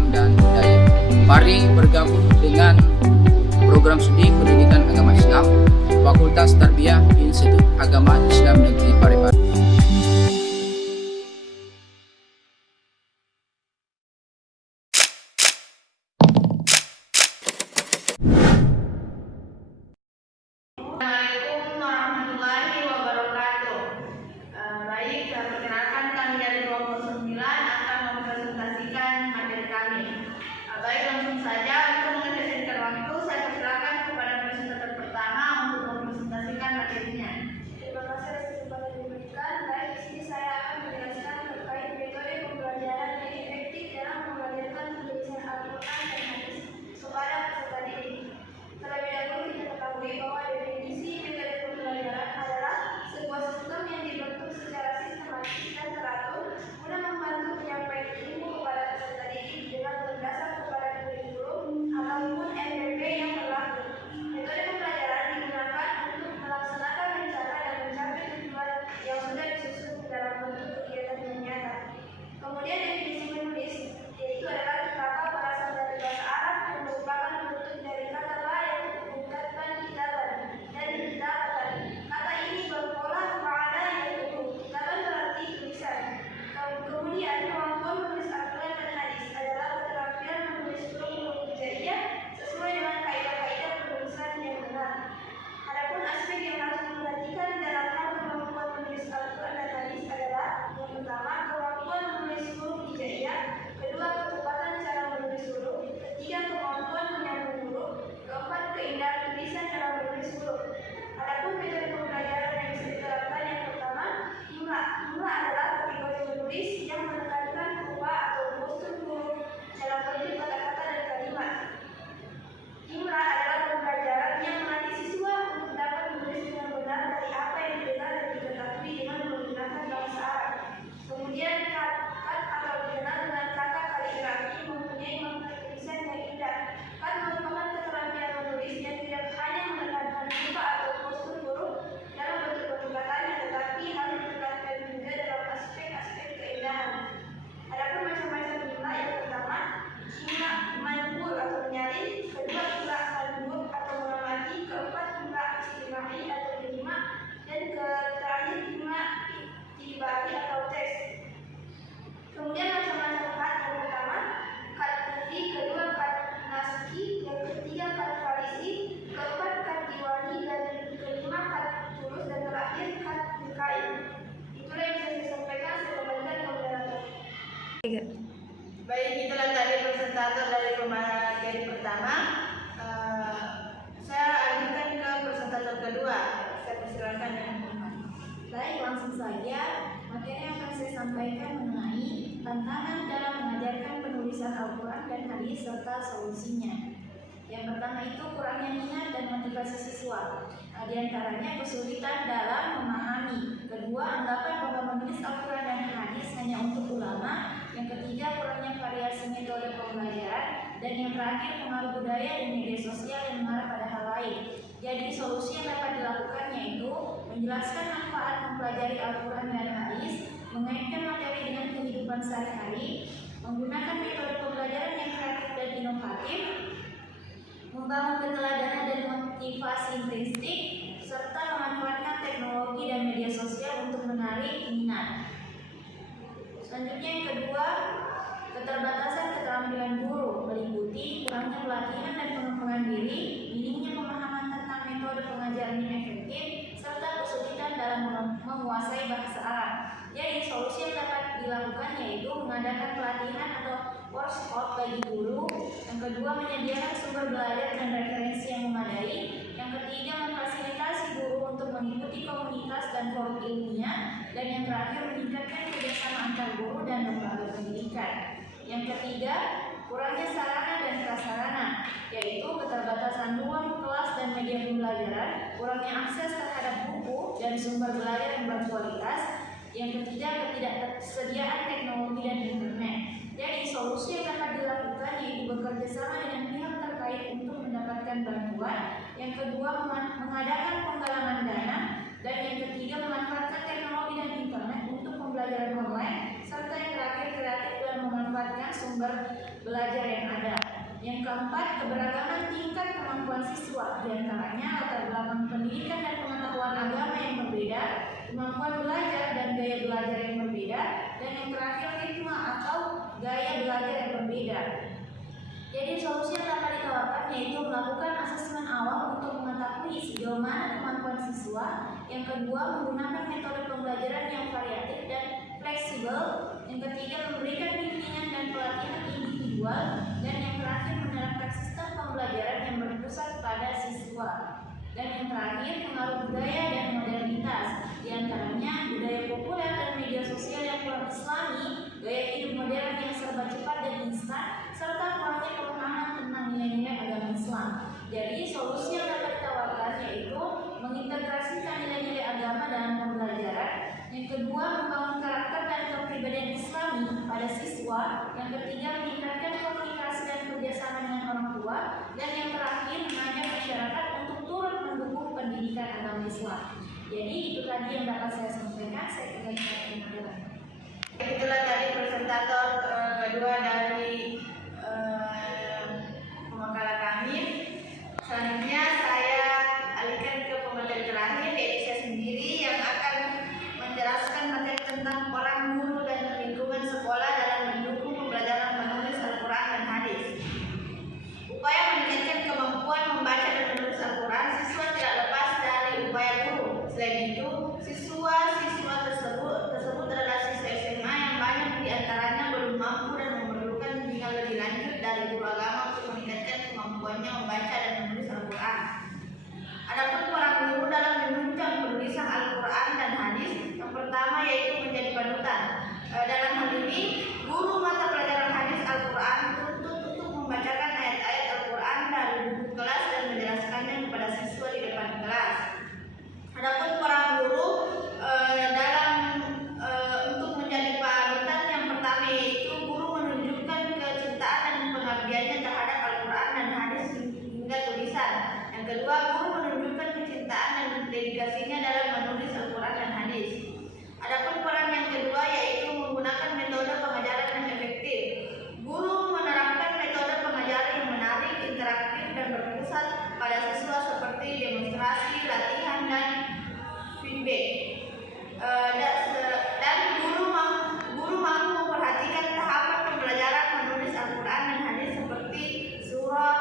Islam dan Budaya. Mari bergabung dengan program studi Pendidikan Agama Islam Fakultas Tarbiyah Institut Agama Islam Negeri Parepare. Assalamualaikum warahmatullahi wabarakatuh. Baik, saya perkenalkan kami dari kelompok 9 akan mempresentasikan materi kami. Baik, langsung saja untuk menghabiskan waktu, saya persilakan kepada presentator pertama untuk mempresentasikan materinya. Terima kasih atas kesempatan yang diberikan. Baik, di sini saya akan menjelaskan terkait metode pembelajaran yang efektif dalam mengajarkan penulisan Al-Quran dan hadis kepada peserta didik. Terlebih dahulu kita ketahui bahwa definisi metode pembelajaran adalah sebuah sistem yang dibentuk secara sistematis dan teratur guna membantu penyampaian ilmu kepada peserta didik dengan berdasar kepada kurikulum ataupun MPP yang berlaku. Metode pembelajaran digunakan untuk melaksanakan rencana dan mencapai tujuan yang sudah disusun dalam bentuk kegiatan yang nyata. Kemudian definisi menulis, yaitu adalah kata berasal dari bahasa Arab yang merupakan bentuk dari kata la yang mengucapkan kitaban dan kitabatan. Kata ini berpola pada yaitu kitaban berarti tulisan. Kemudian kemampuan menulis Al-Quran dan hadis adalah keterampilan menulis huruf-huruf hijaiyah sesuai dengan kaidah-kaidah penulisan yang benar. Adapun aspek yang harus diperhatikan dalam hal kemampuan menulis Al-Quran dan hadis adalah yang pertama, kemampuan menulis huruf hijaiyah, kedua, ketepatan cara menulis huruf, ketiga, kemampuan menyambung huruf, keempat, keindahan tulisan dalam menulis huruf. Adapun metode pembelajaran yang bisa diterapkan yang pertama, imla. Imla adalah kategori menulis yang menekankan rupa atau postur huruf dalam bentuk kata-kata dan kalimat. Imla adalah pembelajaran yang melatih siswa untuk dapat menulis dengan benar dari apa yang didengar dan diketahui dengan menggunakan bahasa Arab. Kemudian kat atau dikenal dengan kata kaligrafi mempunyai makna tulisan yang indah. Kat merupakan keterampilan menulis yang tidak hanya menekankan rupa atau postur huruf dalam bentuk perkataannya, tetapi harus ditekankan juga dalam aspek-aspek keindahan. Adapun macam-macam imla, yang pertama, imla manqul atau menyalin, kedua imla manqul atau mengamati, keempat imla istimai atau menyimak, dan terakhir imla itibari atau tes. Kemudian macam-macam kat, yang pertama kat kufi, kedua kat naski, yang ketiga kat farisi, keempat kat diwani, dan kelima kat tulus, dan terakhir kat bukai. Itulah yang bisa saya sampaikan. Saya kembalikan ke moderator. Baik, itulah tadi presentator dari materi pertama. Saya alihkan ke presentator kedua. Saya persilakan yang pertama. Baik, langsung saja materi yang akan saya sampaikan mengenai tantangan dalam mengajarkan penulisan Al-Quran dan hadis serta solusinya. Yang pertama itu kurangnya minat dan motivasi siswa. Di antaranya kesulitan dalam memahami. Kedua, anggapan bahwa menulis Al-Quran dan hadis hanya untuk ulama. Yang ketiga, kurangnya variasi metode pembelajaran. Dan yang terakhir, pengaruh budaya dan media sosial yang mengarah pada hal lain. Jadi solusi yang dapat dilakukan yaitu menjelaskan manfaat mempelajari Al-Quran dan hadis, mengaitkan materi dengan kehidupan sehari-hari, menggunakan metode pembelajaran yang kreatif dan inovatif, membangun keteladanan dan motivasi intrinsik, serta memanfaatkan teknologi dan media sosial untuk menarik minat. Selanjutnya yang kedua, keterbatasan keterampilan guru meliputi kurangnya pelatihan dan pengembangan diri, minimnya pemahaman tentang metode pengajaran yang efektif, serta kesulitan dalam menguasai bahasa Arab. Jadi solusi yang dapat dilakukan yaitu mengadakan pelatihan atau workshop bagi guru. Yang kedua, menyediakan sumber belajar dan referensi yang memadai. Yang ketiga, memfasilitasi guru untuk mengikuti komunitas dan forum ilmiah. Dan yang terakhir, meningkatkan kerjasama antar guru dan lembaga pendidikan. Yang ketiga, kurangnya sarana dan prasarana, yaitu keterbatasan ruang kelas dan media pembelajaran, kurangnya akses terhadap buku dan sumber belajar yang berkualitas. Yang ketiga, ketidaktersediaan teknologi dan internet. Jadi solusi yang dapat dilakukan yaitu bekerja sama dengan pihak terkait untuk mendapatkan bantuan. Yang kedua, mengadakan penggalangan dana. Dan yang ketiga, memanfaatkan teknologi dan internet untuk pembelajaran online. Serta yang terakhir, kreatif dalam memanfaatkan memanfaatkan sumber belajar yang ada. Yang keempat, keberagaman tingkat kemampuan siswa, diantaranya latar belakang pendidikan dan pengetahuan agama yang berbeda, kemampuan belajar dan gaya belajar yang berbeda, dan yang terakhir ritme atau gaya belajar yang berbeda. Jadi solusi yang dapat ditawarkan yaitu melakukan asesmen awal untuk mengetahui sejauh mana kemampuan siswa. Yang kedua, menggunakan metode pembelajaran yang variatif dan fleksibel. Yang ketiga, memberikan bimbingan dan pelatihan individual. Dan yang terakhir, menerapkan sistem pembelajaran yang berpusat pada siswa. Dan yang terakhir, pengaruh budaya dan modernitas, di antaranya budaya populer dan media sosial yang kurang islami, gaya hidup modern yang serba cepat dan instan, serta kurangnya pemahaman tentang nilai-nilai agama Islam. Jadi solusi yang dapat ditawarkan yaitu mengintegrasikan nilai-nilai agama dalam pembelajaran. Yang kedua, membangun karakter dan kepribadian Islami pada siswa. Yang ketiga, meningkatkan komunikasi dan kerjasama dengan orang tua. Dan yang terakhir, mengajak masyarakat untuk turut mendukung pendidikan agama Islam. Jadi itu tadi yang dapat saya sampaikan. Saya kembalikan ke moderator. Itulah tadi presentator kedua dari pemakalan kami. Selanjutnya saya alihkan ke pemateri terakhir, yaitu saya sendiri yang akan menjelaskan materi tentang peran guru dan lingkungan sekolah dalam mendukung pembelajaran menulis Al-Quran dan hadis. Upaya meningkatkan kemampuan membaca dan menulis Al-Quran siswa tidak lepas dari upaya guru. Selain itu, siswa-siswa tersebut adalah siswa SMA yang banyak diantaranya belum mampu dan memerlukan bimbingan lebih lanjut dari guru agama untuk meningkatkan kemampuannya membaca dan menulis Al-Quran. Adapun para guru dalam menunjang penulisan Al-Quran dan hadis, yang pertama yaitu menjadi panutan. Dalam hal ini, guru mata pelajaran hadis Al-Quran dituntut untuk membacakan ayat-ayat Al-Quran dari buku kelas dan menjelaskannya kepada siswa di depan kelas. Adapun para guru untuk menjadi panutan, yang pertama yaitu guru menunjukkan kecintaan dan pengabdiannya terhadap Al-Quran dan hadis hingga tulisan. Yang kedua, guru menunjukkan kecintaan dan dedikasinya dalam menulis Al-Quran dan hadis. Adapun peran yang kedua yaitu menggunakan metode pengajaran yang efektif. Guru menerapkan metode pengajaran yang menarik, interaktif, dan berpusat pada siswa seperti demonstrasi, latihan, dan feedback. Dan guru mampu memperhatikan tahapan pembelajaran menulis Al-Quran dan hadis seperti surah,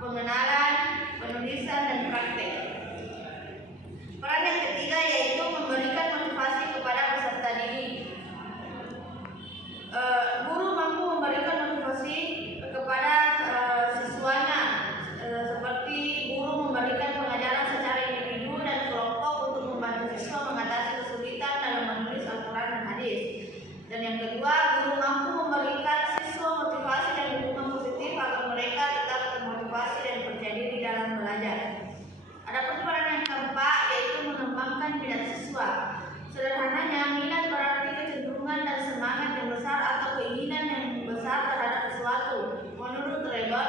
pengenalan, penulisan, dan praktek. Peran yang ketiga yaitu memberikan motivasi kepada peserta didik. Guru mampu memberikan motivasi kepada siswanya, seperti guru memberikan pengajaran secara individu dan kelompok untuk membantu siswa mengatasi kesulitan dalam menulis Al-Quran dan hadis. Dan yang kedua, guru mampu memberikan siswa motivasi dan dukungan positif agar mereka tetap termotivasi dan percaya diri dalam belajar. Adapun peran yang keempat yaitu mengembangkan minat siswa. Sederhananya, minat berarti kecenderungan dan semangat yang besar atau keinginan yang besar terhadap sesuatu. Menurut Rebel,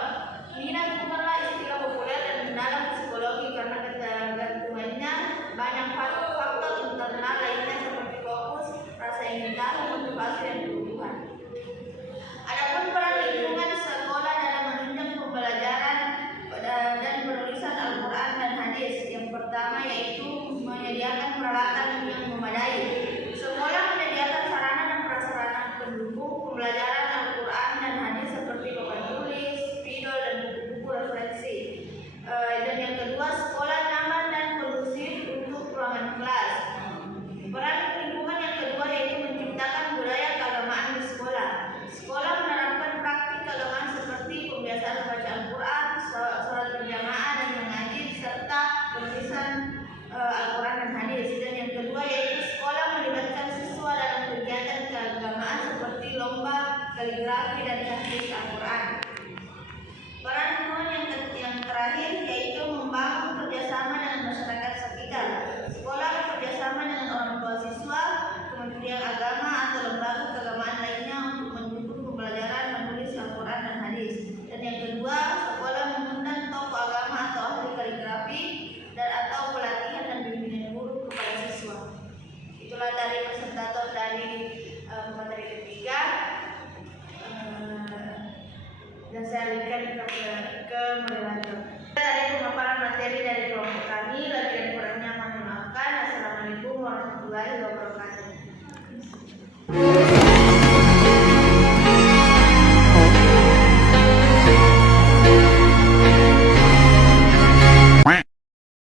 minat bukanlah istilah populer dan dalam psikologi karena ketergantungannya banyak faktor internal lainnya seperti fokus, rasa ingin tahu, motivasi, dan kebutuhan. Adapun peran lingkungan sekolah dalam menunjang pembelajaran dan penulisan Al-Quran dan hadis. Yang pertama yaitu menyediakan peralatan yang memadai. Sekolah menyediakan sarana dan prasarana pendukung pembelajaran Al-Quran dan hadis seperti papan tulis, spidol, dan buku-buku berikan ke moderator. Tadi pemaparan materi dari kelompok kami, lebih dan kurangnya kami maafkan. Assalamualaikum warahmatullahi wabarakatuh.